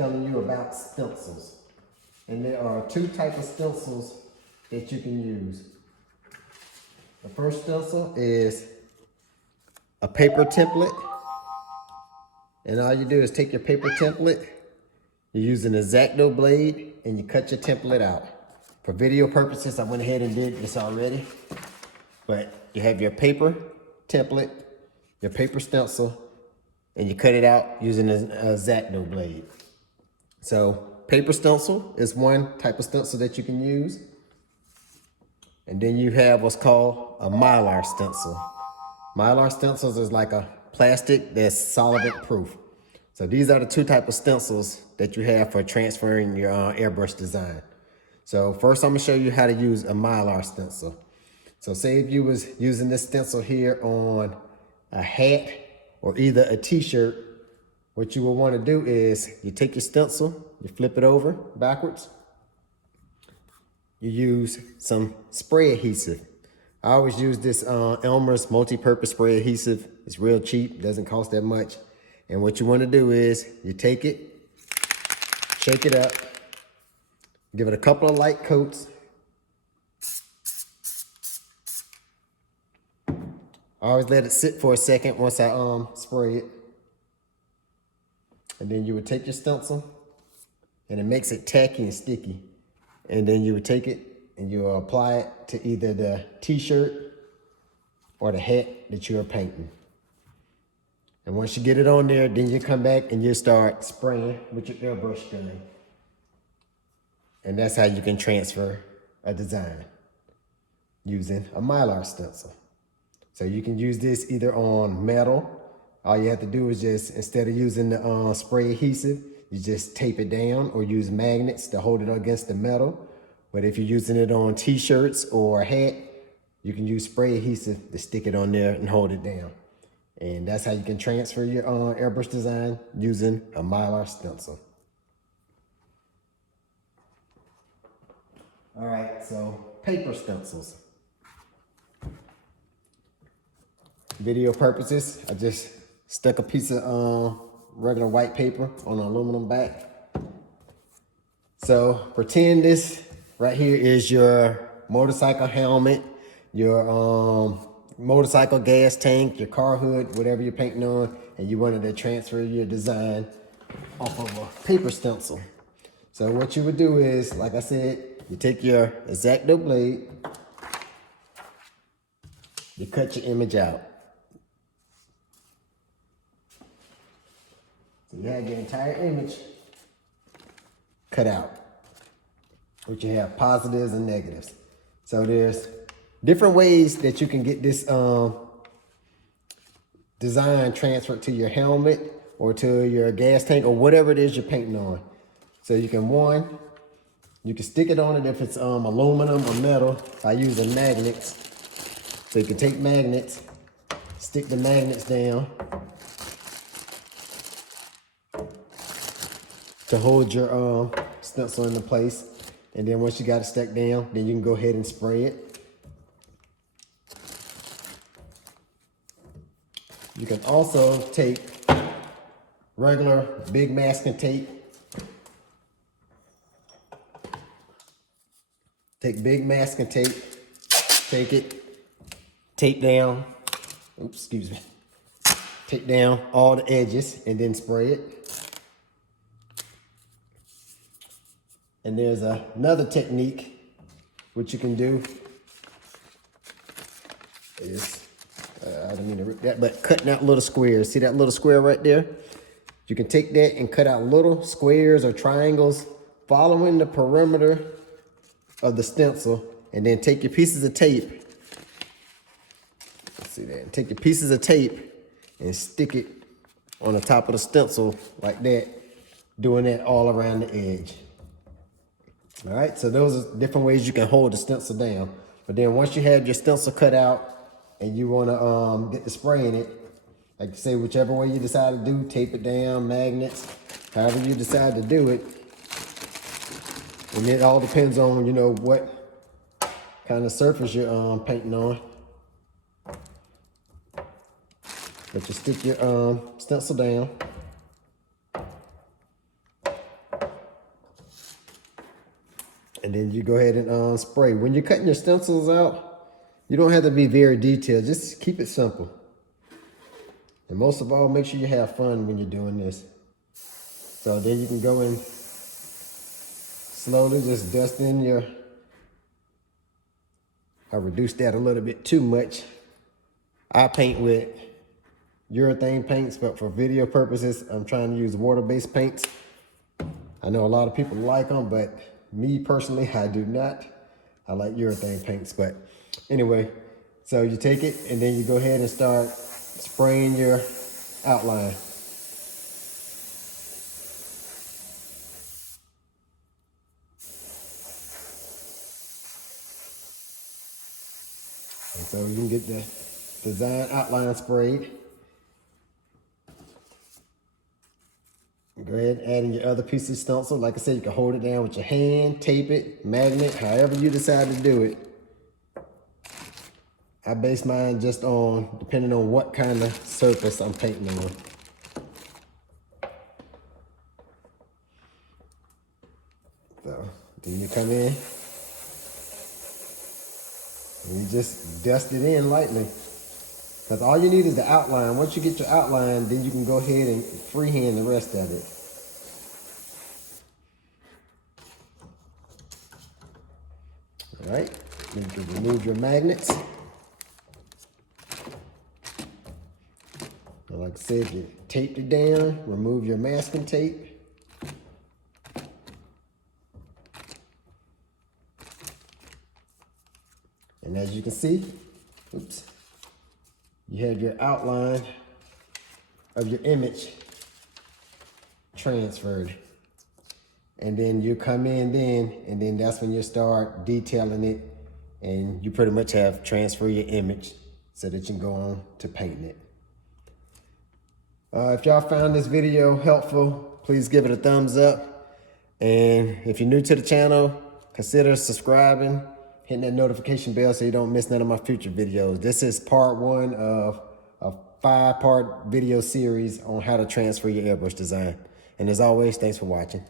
telling you about stencils. And there are two types of stencils that you can use. The first stencil is a paper template. And all you do is take your paper template, you use an X-Acto blade, and you cut your template out. For video purposes, I went ahead and did this already. But you have your paper template, your paper stencil, and you cut it out using an X-Acto blade. So paper stencil is one type of stencil that you can use. And then you have what's called a Mylar stencil. Mylar stencils is like a plastic that's solvent proof. So these are the two types of stencils that you have for transferring your airbrush design. So first I'm gonna show you how to use a Mylar stencil. So say if you was using this stencil here on a hat or either a t-shirt, what you will want to do is you take your stencil, you flip it over backwards. You use some spray adhesive. I always use this Elmer's multi-purpose spray adhesive. It's real cheap, doesn't cost that much. And what you want to do is you take it, shake it up, give it a couple of light coats. I always let it sit for a second once I spray it. And then you would take your stencil, and it makes it tacky and sticky. And then you would take it and you apply it to either the t-shirt or the hat that you are painting. And once you get it on there, then you come back and you start spraying with your airbrush gun. And that's how you can transfer a design using a Mylar stencil. So you can use this either on metal. All you have to do is just, instead of using the spray adhesive, you just tape it down or use magnets to hold it against the metal. But if you're using it on t-shirts or a hat, you can use spray adhesive to stick it on there and hold it down. And that's how you can transfer your airbrush design using a Mylar stencil. All right, so paper stencils. Video purposes, I just stuck a piece of regular white paper on an aluminum back. So pretend this right here is your motorcycle helmet, your motorcycle gas tank, your car hood, whatever you're painting on, and you wanted to transfer your design off of a paper stencil. So what you would do is, like I said, you take your X-Acto blade, you cut your image out. So you have your entire image cut out, which you have positives and negatives. So there's different ways that you can get this design transferred to your helmet or to your gas tank or whatever it is you're painting on. So you can, one, you can stick it on it if it's aluminum or metal by using magnets. So you can take magnets, stick the magnets down to hold your stencil into place. And then once you got it stuck down, then you can go ahead and spray it. You can also take regular big masking tape. Take big masking tape, take it, tape down, oops, excuse me. Tape down all the edges and then spray it. And there's another technique which you can do is, I don't mean to rip that, but cutting out little squares. See that little square right there? You can take that and cut out little squares or triangles following the perimeter of the stencil, and then take your pieces of tape. Let's see that. Take your pieces of tape and stick it on the top of the stencil like that, doing that all around the edge. All right, so those are different ways you can hold the stencil down. But then once you have your stencil cut out and you want to get the spray in it, like say whichever way you decide to do, tape it down, magnets, however you decide to do it. And it all depends on, you know, what kind of surface you're painting on. But you stick your stencil down. And then you go ahead and spray. When you're cutting your stencils out, you don't have to be very detailed. Just keep it simple. And most of all, make sure you have fun when you're doing this. So then you can go in slowly, just dust in your, I reduced that a little bit too much. I paint with urethane paints, but for video purposes, I'm trying to use water-based paints. I know a lot of people like them, but me personally, I do not. I like urethane paints, but anyway, so you take it and then you go ahead and start spraying your outline. And so you can get the design outline sprayed. Go ahead and add in your other piece of stencil. Like I said, you can hold it down with your hand, tape it, magnet, however you decide to do it. I base mine just on, depending on what kind of surface I'm painting on. So, then you come in and you just dust it in lightly. Because all you need is the outline. Once you get your outline, then you can go ahead and freehand the rest of it. All right, then you can remove your magnets. And like I said, you taped it down, remove your masking tape. And as you can see, oops, you have your outline of your image transferred. And then you come in then, and then that's when you start detailing it, and you pretty much have transfer your image so that you can go on to painting it. If y'all found this video helpful, please give it a thumbs up. And if you're new to the channel, consider subscribing, hitting that notification bell so you don't miss none of my future videos. This is part 1 of a 5-part video series on how to transfer your airbrush design. And as always, thanks for watching.